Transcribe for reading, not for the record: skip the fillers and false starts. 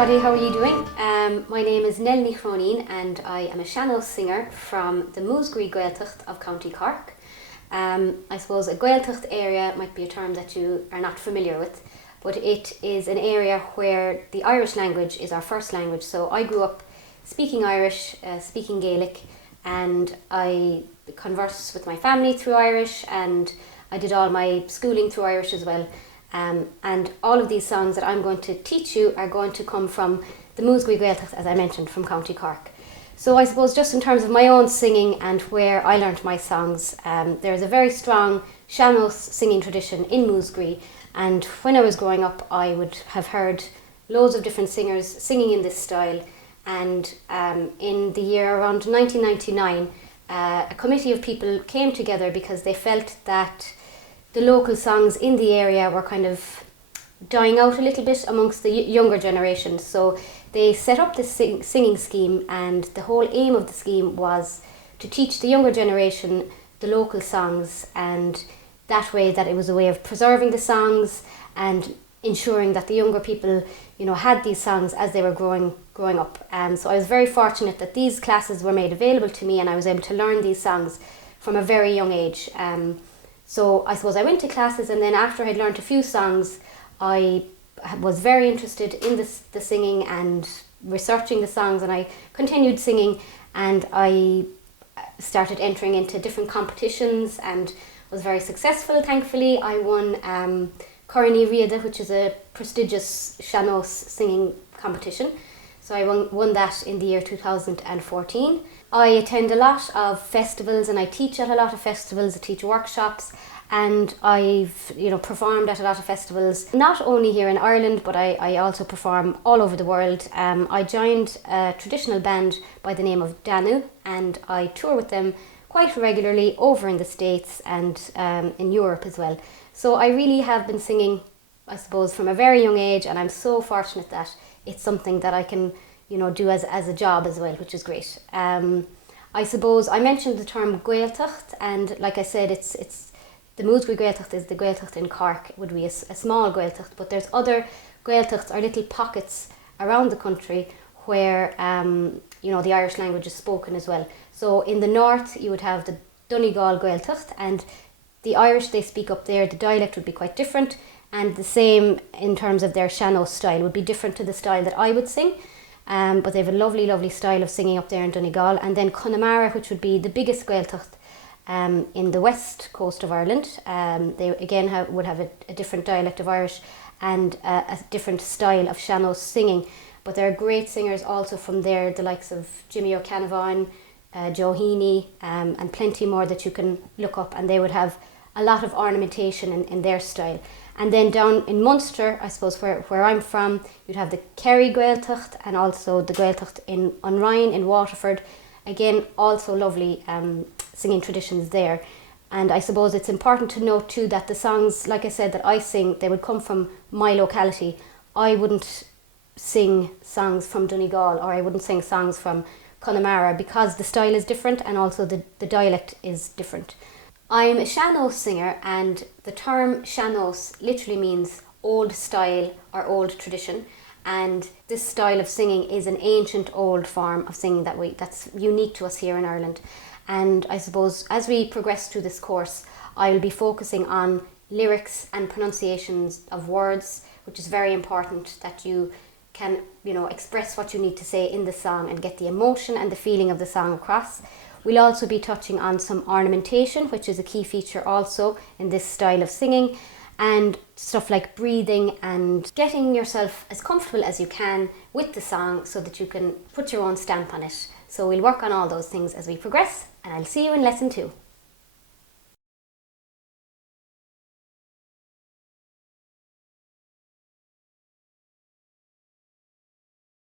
everybody, how are you doing? My name is Nell Ní Chróinín and I am a Sean-nós singer from the Múscraí Gaeltacht of County Cork. I suppose a Gaeltacht area might be a term that you are not familiar with, but it is an area where the Irish language is our first language. So I grew up speaking Irish, speaking Gaelic, and I converse with my family through Irish, and I did all my schooling through Irish as well. And all of these songs that I'm going to teach you are going to come from the Múscraí Gaeltacht, as I mentioned, from County Cork. So I suppose just in terms of my own singing and where I learnt my songs, there's a very strong Sean-nós singing tradition in Múscraí, and when I was growing up I would have heard loads of different singers singing in this style, and in the year around 1999 a committee of people came together because they felt that the local songs in the area were kind of dying out a little bit amongst the younger generations. So they set up this singing scheme, and the whole aim of the scheme was to teach the younger generation the local songs, and that way that it was a way of preserving the songs and ensuring that the younger people, you know, had these songs as they were growing up. So I was very fortunate that these classes were made available to me and I was able to learn these songs from a very young age. So I suppose I went to classes, and then after I'd learned a few songs, I was very interested in the singing and researching the songs, and I continued singing, and I started entering into different competitions and was very successful, thankfully. I won Riada, which is a prestigious Sean-nós singing competition. So I won that in the year 2014. I attend a lot of festivals and I teach at a lot of festivals, I teach workshops, and I've performed at a lot of festivals, not only here in Ireland, but I also perform all over the world. I joined a traditional band by the name of Danú, and I tour with them quite regularly over in the States and in Europe as well. So I really have been singing, I suppose, from a very young age, and I'm so fortunate that it's something that I can do as a job as well, which is great. I suppose I mentioned the term Gaeltacht, and like I said, it's the Múscraí Gaeltacht is the Gaeltacht in Cork. It would be a small Gaeltacht, but there's other Gaeltachts or little pockets around the country where the Irish language is spoken as well. So in the north you would have the Donegal Gaeltacht, and the Irish they speak up there, the dialect would be quite different, and the same in terms of their Sean-nós style would be different to the style that I would sing. But they have a lovely, lovely style of singing up there in Donegal. And then Connemara, which would be the biggest Gaeltacht in the west coast of Ireland. They again would have a different dialect of Irish and a different style of Sean-nós singing. But there are great singers also from there, the likes of Jimmy O'Canavan, Joe Heaney, and plenty more that you can look up. And they would have a lot of ornamentation in their style. And then down in Munster, I suppose where I'm from, you'd have the Kerry Gaeltacht and also the Gaeltacht in Rhine in Waterford. Again, also lovely singing traditions there. And I suppose it's important to note too that the songs, like I said, that I sing, they would come from my locality. I wouldn't sing songs from Donegal, or I wouldn't sing songs from Connemara, because the style is different and also the dialect is different. I'm a Sean-nós singer, and the term Sean-nós literally means old style or old tradition, and this style of singing is an ancient old form of singing that's unique to us here in Ireland. And I suppose as we progress through this course, I'll be focusing on lyrics and pronunciations of words, which is very important, that you can express what you need to say in the song and get the emotion and the feeling of the song across. We'll also be touching on some ornamentation, which is a key feature also in this style of singing, and stuff like breathing and getting yourself as comfortable as you can with the song so that you can put your own stamp on it. So we'll work on all those things as we progress, and I'll see you in lesson 2.